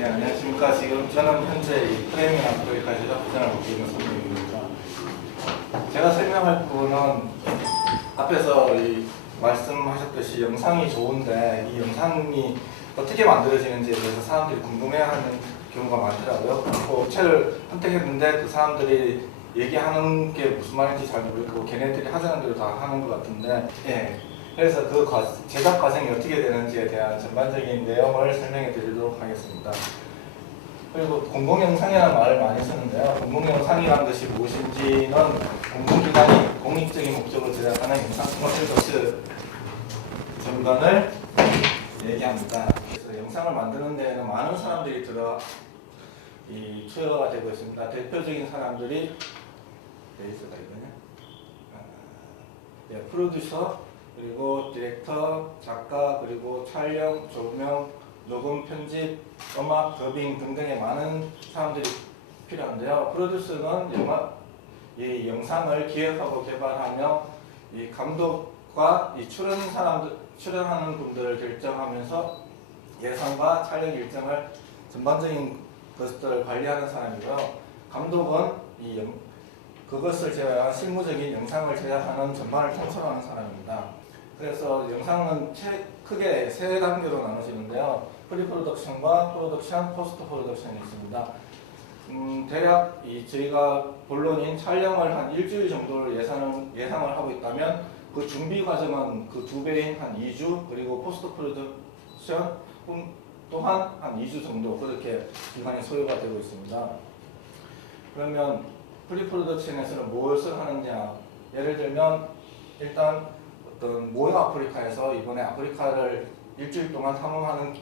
네, 안녕하십니까. 지금 저는 현재 이 프레이밍 아프리카 제작부장을 맡고 있는 선생님입니다. 제가 설명할 부분은 앞에서 말씀하셨듯이 영상이 좋은데 이 영상이 어떻게 만들어지는지에 대해서 사람들이 궁금해하는 경우가 많더라고요. 그리고 업체를 선택했는데 그 사람들이 얘기하는 게 무슨 말인지 잘 모르겠고 걔네들이 하자는 대로 다 하는 것 같은데, 그래서 그 제작 과정이 어떻게 되는지에 대한 전반적인 내용을 설명해 드리도록 하겠습니다. 그리고 공공영상이라는 말을 많이 쓰는데요. 공공영상이라는 것이 무엇인지는 공공기관이 공익적인 목적으로 제작하는 영상 콘텐츠 전반을 얘기합니다. 그래서 영상을 만드는 데에는 많은 사람들이 투여가 되고 있습니다. 대표적인 사람들이 레이스가 있거든요. 프로듀서, 그리고 디렉터, 작가, 그리고 촬영, 조명, 녹음, 편집, 음악, 더빙 등등의 많은 사람들이 필요한데요. 프로듀서는 이 영상을 기획하고 개발하며 이 감독과 이 출연하는 분들을 결정하면서 예산과 촬영 일정을 전반적인 것들을 관리하는 사람이고요. 감독은 그것을 제외한 실무적인 영상을 제작하는 전반을 통솔하는 사람입니다. 그래서 영상은 크게 세 단계로 나눠지는데요. 프리프로덕션과 프로덕션, 포스트 프로덕션이 있습니다. 대략 저희가 본론인 촬영을 한 일주일 정도를 예상을 하고 있다면 그 준비 과정은 그 2배인 한 2주, 그리고 포스트 프로덕션 또한 한 2주 정도 그렇게 기간이 소요가 되고 있습니다. 그러면 프리프로덕션에서는 무엇을 하느냐? 예를 들면 일단 어떤 모형 아프리카에서 이번에 아프리카를 일주일 동안 탐험하는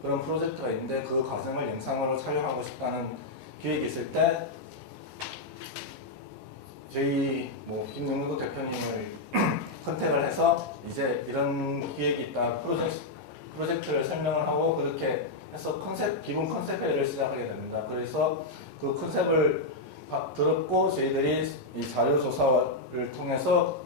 그런 프로젝트가 있는데 그 과정을 영상으로 촬영하고 싶다는 기획이 있을 때 저희 김영도 대표님을 컨택을 해서 이제 이런 기획이 있다, 프로젝트를 설명을 하고 그렇게 해서 기본 컨셉 회의를 시작하게 됩니다. 그래서 그 컨셉을 들었고 저희들이 이 자료 조사를 통해서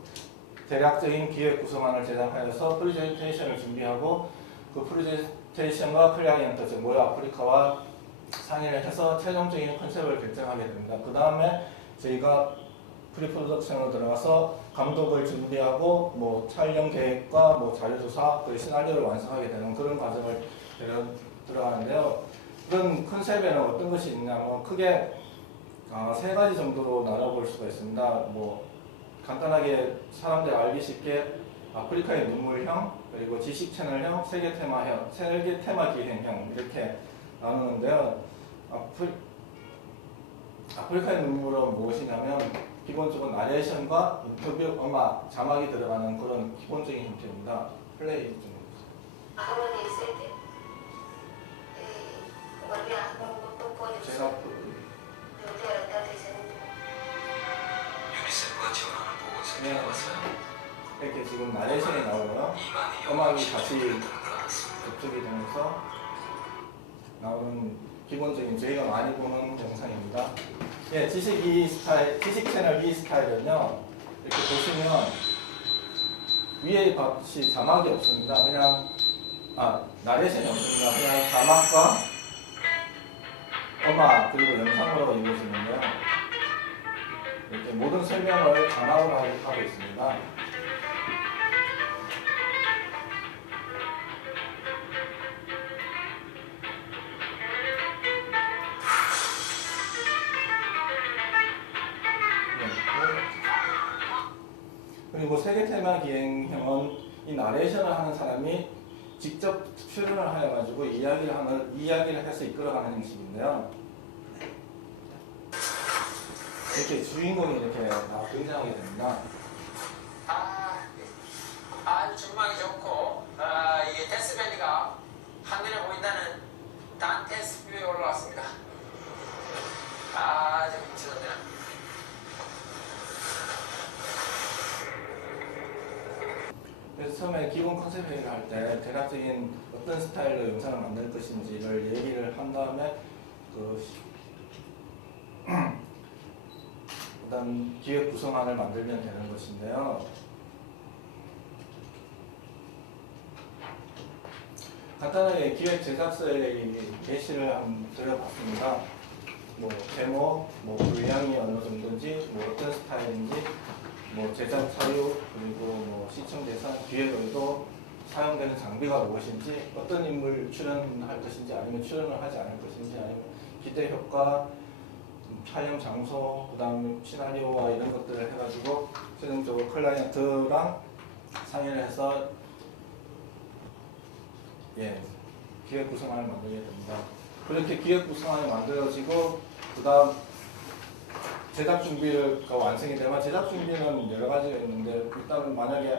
대략적인 기획 구성안을 제작하여서 프레젠테이션을 준비하고 그 프레젠테이션과 클라이언트, 즉 모여 아프리카와 상의를 해서 최종적인 컨셉을 결정하게 됩니다. 그 다음에 저희가 프리프로덕션으로 들어가서 감독을 준비하고 촬영 계획과 자료 조사, 그 시나리오를 완성하게 되는 그런 과정을 들어가는데요. 그런 컨셉에는 어떤 것이 있냐면 크게 세 가지 정도로 나눠볼 수가 있습니다. 간단하게 사람들이 알기 쉽게 아프리카의 눈물형, 그리고 지식 채널형, 세계 테마 기행형 이렇게 나누는데요. 아프리카의 눈물은 무엇이냐면 기본적으로 나레이션과 인터뷰, 음악, 자막이 들어가는 그런 기본적인 형태입니다. 플레이 좀 제가 이렇게 지금 나레이션이 나오고요. 음악이 같이 접촉이 되면서 나오는 기본적인 저희가 많이 보는 영상입니다. 지식 채널 이 스타일은요. 이렇게 보시면 위에 같이 자막이 없습니다. 그냥 나레이션이 없습니다. 그냥 자막과 음악 그리고 영상으로 이루어지는데요. 이렇게 모든 설명을 자막으로 하고 있습니다. 그리고 세계 테마 기행형은 이 나레이션을 하는 사람이 직접 출연을 하여가지고 이야기를 해서 이끌어가는 형식인데요. 이렇게 주인공이 이렇게 등장하게 됩니다. 아주 전망이 좋고 이게 데스밸리가 하늘에 보인다는 단테스 뷰에 올라왔습니다. 아주 미치겠네. 그래서 처음에 기본 컨셉 회의를 할 때 대략적인 어떤 스타일로 영상을 만들 것인지를 얘기를 한 다음에 그다음 기획 구성안을 만들면 되는 것인데요. 간단하게 기획 제작서의 예시를 한번 드려봤습니다. 뭐 제목, 뭐 분량이 어느 정도인지, 뭐 어떤 스타일인지, 뭐 제작 사유, 그리고 뭐 시청 대상, 기획 의도, 사용되는 장비가 무엇인지, 어떤 인물 출연할 것인지, 아니면 출연을 하지 않을 것인지, 아니면 기대 효과, 촬영 장소, 그 다음 시나리오와 이런 것들을 해가지고 최종적으로 클라이언트랑 상의를 해서 기획 구성안을 만들게 됩니다. 그렇게 기획 구성안이 만들어지고 그 다음 제작 준비가 완성이 되면 제작 준비는 여러 가지가 있는데 일단은 만약에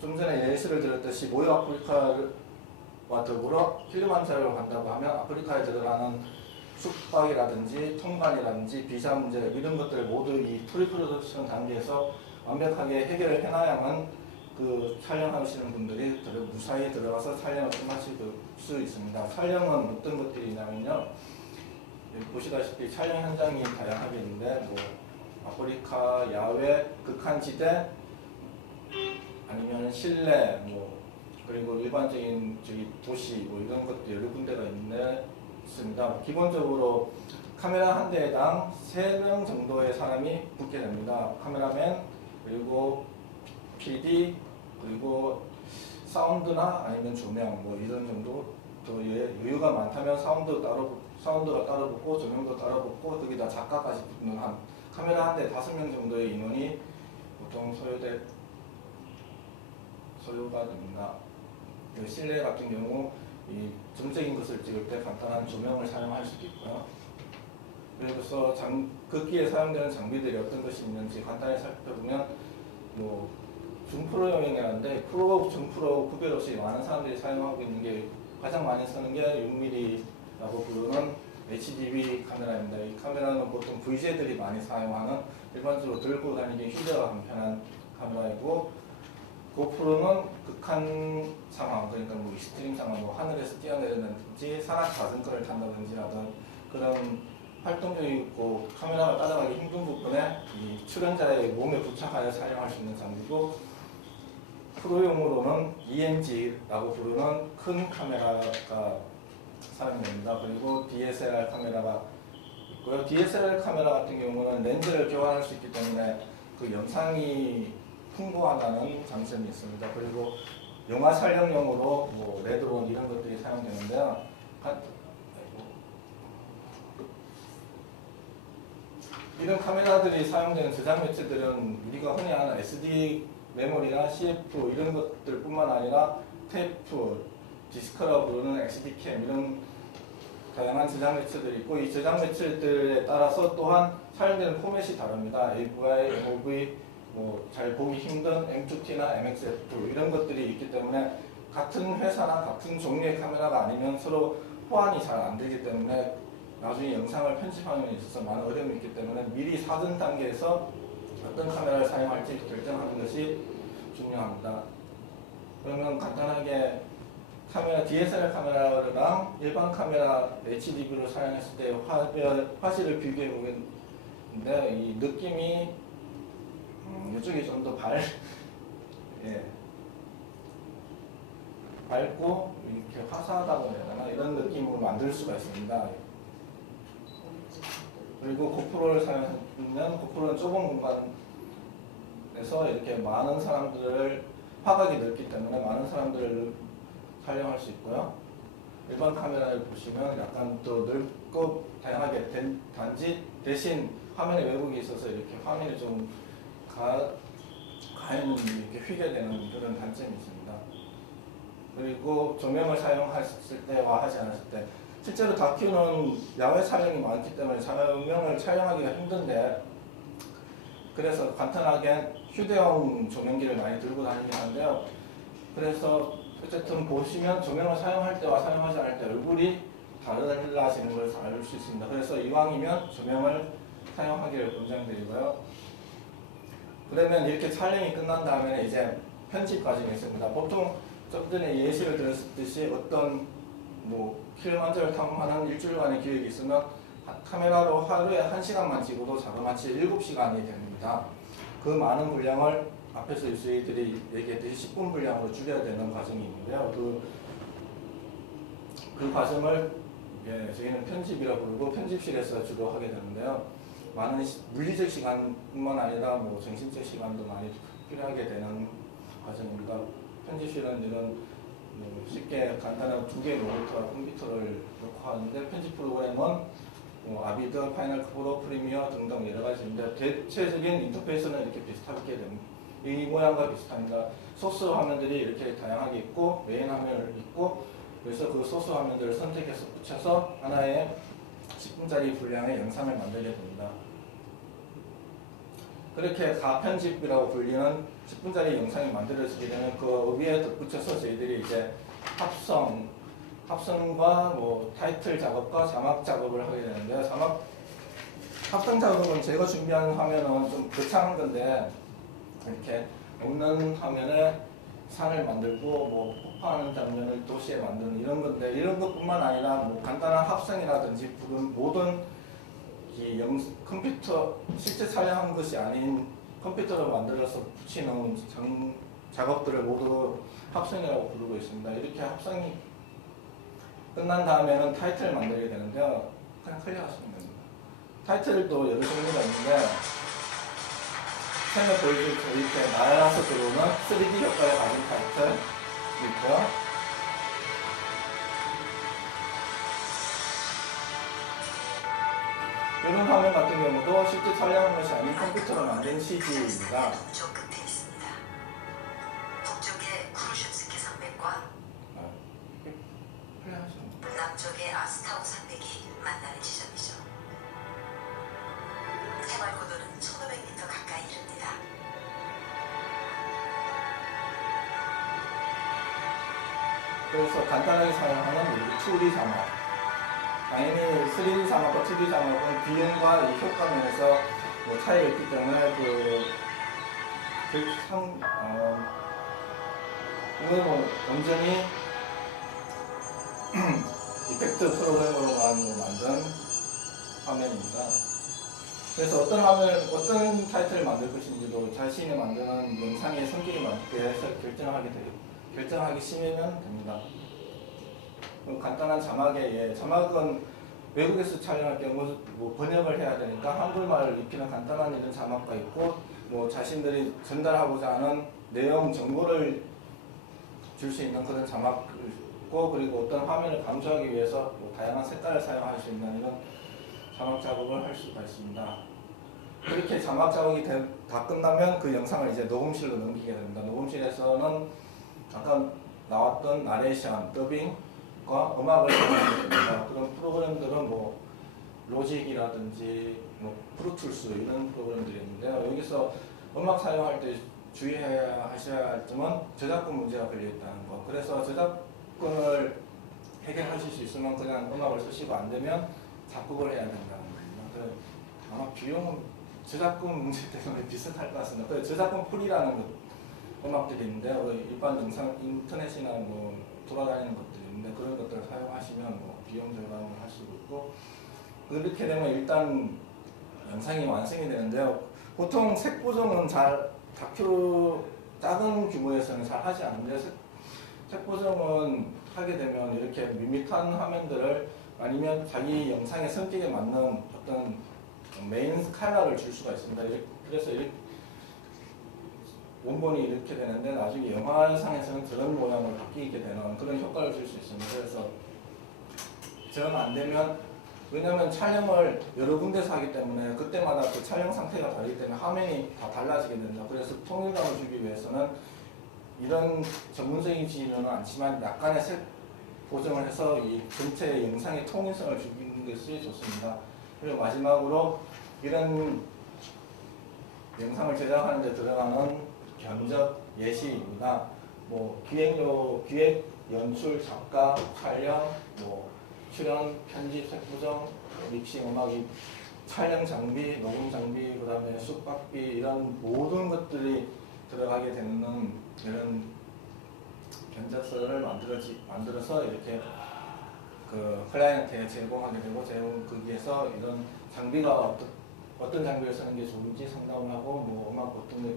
좀 전에 예시를 들었듯이 모유 아프리카와 더불어 킬리만자로를 간다고 하면 아프리카에 들어가는 숙박이라든지 통관이라든지 비자 문제 이런 것들을 모두 이 프리프로덕션 단계에서 완벽하게 해결을 해놔야만 그 촬영하시는 분들이 무사히 들어가서 촬영을 끝마칠 수 있습니다. 촬영은 어떤 것들이냐면요. 보시다시피 촬영 현장이 다양하게 있는데 뭐 아프리카 야외 극한지대 아니면 실내 뭐 그리고 일반적인 저기 도시 뭐 이런 것도 여러 군데가 있습니다. 기본적으로 카메라 한 대당 3명 정도의 사람이 붙게 됩니다. 카메라맨 그리고 PD 그리고 사운드나 아니면 조명 뭐 이런 정도 또 여유가 많다면 사운드가 따로 붙고 조명도 따로 붙고 거기다 작가까지 붙는 한 카메라 한 대 5명 정도의 인원이 보통 소요가 됩니다. 실내 같은 경우 이 점적인 것을 찍을 때 간단한 조명을 사용할 수도 있고요. 그래서 극기에 사용되는 장비들이 어떤 것이 있는지 간단히 살펴보면 뭐 중프로용이라는데 프로, 중프로 구별 없이 많은 사람들이 사용하고 있는 게 가장 많이 쓰는 게 6mm라고 부르는 HDV 카메라입니다. 이 카메라는 보통 VJ들이 많이 사용하는 일반적으로 들고 다니기 휴대가 간편한 카메라이고 고프로는 극한 상황 그러니까 뭐 익스트림 상황 뭐 하늘에서 뛰어내리는지 산악 자전거를 탄다든지 하던 그런 활동적이고 카메라가 따라가기 힘든 부분에 이 출연자의 몸에 부착하여 사용할 수 있는 장비고 프로용으로는 ENG라고 부르는 큰 카메라가 사용됩니다. 그리고 DSLR 카메라가 있고요. DSLR 카메라 같은 경우는 렌즈를 교환할 수 있기 때문에 그 영상이 풍부하다는 장점이 있습니다. 그리고 영화 촬영용으로 뭐 레드론 이런 것들이 사용되는데요. 이런 카메라들이 사용되는 저장 매체들은 우리가 흔히 아는 SD 메모리나 CF 이런 것들뿐만 아니라 테이프, 디스크라고 부르는 XD캠 이런 다양한 저장 매체들이 있고 이 저장 매체들에 따라서 또한 사용되는 포맷이 다릅니다. AVI, MOV, 뭐 잘 보기 힘든 M2T나 MXF 이런 것들이 있기 때문에 같은 회사나 같은 종류의 카메라가 아니면 서로 호환이 잘 안 되기 때문에 나중에 영상을 편집하는 데 있어서 많은 어려움이 있기 때문에 미리 사전 단계에서 어떤 카메라를 사용할지 결정하는 것이 중요합니다. 그러면 간단하게 카메라 DSLR 카메라랑 일반 카메라 HDV로 사용했을 때 화질을 비교해 보겠는데 이 느낌이 이쪽이 좀 더 밝고 이렇게 화사하다고 해야 되나 이런 느낌으로 만들 수가 있습니다. 그리고 고프로를 사용하면 고프로는 좁은 공간에서 이렇게 많은 사람들을 화각이 넓기 때문에 많은 사람들을 촬영할 수 있고요. 일반 카메라를 보시면 약간 더 넓고 다양하게 단지 대신 화면에 왜곡이 있어서 이렇게 화면이 좀 가해는 이렇게 휘게 되는 그런 단점이 있습니다. 그리고 조명을 사용했을 때와 하지 않았을 때 실제로 다큐는 야외 촬영이 많기 때문에 조명을 촬영하기가 힘든데 그래서 간단하게 휴대용 조명기를 많이 들고 다니긴 하는데요. 그래서 어쨌든 보시면 조명을 사용할 때와 사용하지 않을 때 얼굴이 달라지는 걸 알 수 있습니다. 그래서 이왕이면 조명을 사용하기를 권장드리고요. 그러면 이렇게 촬영이 끝난 다음에 이제 편집 과정이 있습니다. 보통 좀 전에 예시를 들었듯이 어떤 뭐 킬리만자로 탐험하는 일주일간의 기획이 있으면 카메라로 하루에 1시간만 찍어도 자그마치 7시간이 됩니다. 그 많은 분량을 앞에서 저희들이 얘기했듯이 10분 분량으로 줄여야 되는 과정이 있는데요. 그 그 과정을 저희는 편집이라고 부르고 편집실에서 주로 하게 되는데요. 많은 물리적 시간뿐만 아니라 뭐 정신적 시간도 많이 필요하게 되는 과정입니다. 편집실은 이런 쉽게 간단한 2개의 모니터와 컴퓨터를 놓고 하는데 편집 프로그램은 아비드, 파이널 프로, 프리미어 등등 여러 가지인데 대체적인 인터페이스는 이렇게 비슷하게 됩니다. 이 모양과 비슷합니다. 소스 화면들이 이렇게 다양하게 있고 메인 화면을 있고 그래서 그 소스 화면들을 선택해서 붙여서 하나의 10분짜리 분량의 영상을 만들게 됩니다. 그렇게 가편집이라고 불리는 10분짜리 영상이 만들어지게 되면 그 위에 덧붙여서 저희들이 이제 합성과 뭐 타이틀 작업과 자막 작업을 하게 되는데요. 합성 작업은 제가 준비한 화면은 좀 거창한 건데 이렇게 없는 화면에 산을 만들고 뭐 폭파하는 장면을 도시에 만드는 이런 건데 이런 것뿐만 아니라 뭐 간단한 합성이라든지 모든 이 컴퓨터 실제 촬영한 것이 아닌 컴퓨터로 만들어서 붙이는 작업들을 모두 합성이라고 부르고 있습니다. 이렇게 합성이 끝난 다음에는 타이틀을 만들게 되는데요. 그냥 클릭하시면 됩니다. 타이틀도 여러 종류가 있는데 처음에 보여줄 이렇게 날아서 들어오는 3D 효과를 가진 타이틀이 있고요. 이런 화면 같은 경우도 실제 촬영한 것이 아닌 컴퓨터로 만든 CG입니다. 저 끝에 있습니다. 북쪽의 쿠르슈스키 산맥과 남쪽의 아스타우 산맥이 만나는 지점이죠. 생활 고도는 1,500m 가까이 이릅니다. 그래서 간단하게 사용하는 우리 2D 자막. 당연히 3D 자막과 2D 자막은 비용과 이 효과 면에서 뭐 차이가 있기 때문에 이건 뭐 완전히 이펙트 프로그램으로만 만든 화면입니다. 그래서 어떤 타이틀을 만들 것인지도 자신이 만드는 영상의 성질에 맞게 해서 결정하기 심하면 됩니다. 간단한 자막은 외국에서 촬영할 경우 뭐 번역을 해야 되니까 한글말을 입히는 간단한 이런 자막가 있고 뭐 자신들이 전달하고자 하는 내용 정보를 줄 수 있는 그런 자막이 있고 그리고 어떤 화면을 강조하기 위해서 뭐 다양한 색깔을 사용할 수 있는 이런 자막 작업을 할 수가 있습니다. 그렇게 자막 작업이 다 끝나면 그 영상을 이제 녹음실로 넘기게 됩니다. 녹음실에서는 아까 나왔던 나레이션, 더빙과 음악을 사용하게 됩니다. 그런 프로그램들은 뭐 로직이라든지 뭐 프로툴스 이런 프로그램들이 있는데요. 여기서 음악 사용할 때 주의해야 하셔야 할 점은 저작권 문제가 걸려 있다는 거. 그래서 저작권을 해결하실 수 있으면 그냥 음악을 쓰시고 안 되면 작곡을 해야 된다는 겁니다. 아마 비용은 저작권 문제 때문에 비슷할 것 같습니다. 그 저작권 풀이라는 음악들이 있는데 일반 영상 인터넷이나 뭐 돌아다니는 것들이 있는데 그런 것들을 사용하시면 뭐 비용 절감을 할 수도 있고 그렇게 되면 일단 영상이 완성이 되는데요. 보통 색 보정은 다큐 작은 규모에서는 잘 하지 않는데 색 보정은 하게 되면 이렇게 밋밋한 화면들을 아니면 자기 영상의 성격에 맞는 어떤 메인 컬러를 줄 수가 있습니다. 그래서 원본이 이렇게 되는데 나중에 영화상에서는 저런 모양으로 바뀌게 되는 그런 효과를 줄 수 있습니다. 그래서 정 안 되면 왜냐하면 촬영을 여러 군데서 하기 때문에 그때마다 그 촬영 상태가 다르기 때문에 화면이 다 달라지게 된다. 그래서 통일감을 주기 위해서는 이런 전문적이지는 않지만 약간의 색 보정을 해서 이 전체 영상의 통일성을 주는 것이 좋습니다. 그리고 마지막으로 이런 영상을 제작하는 데 들어가는 견적, 예시입니다. 뭐 기획, 연출, 작가, 촬영, 뭐 출연, 편집, 색보정, 믹싱, 음악이 촬영 장비, 녹음 장비, 그 다음에 숙박비 이런 모든 것들이 들어가게 되는 이런 견적서를 만들어서 이렇게 그 클라이언트에 제공하게 되고 거기에서 이런 장비가 어떤 장비를 쓰는 게 좋은지 상담을 하고 뭐 음악 어떤 거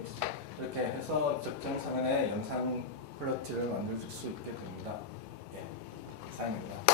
이렇게 해서 적정선의 영상 퀄리티를 만들 수 있게 됩니다. 예, 이상입니다.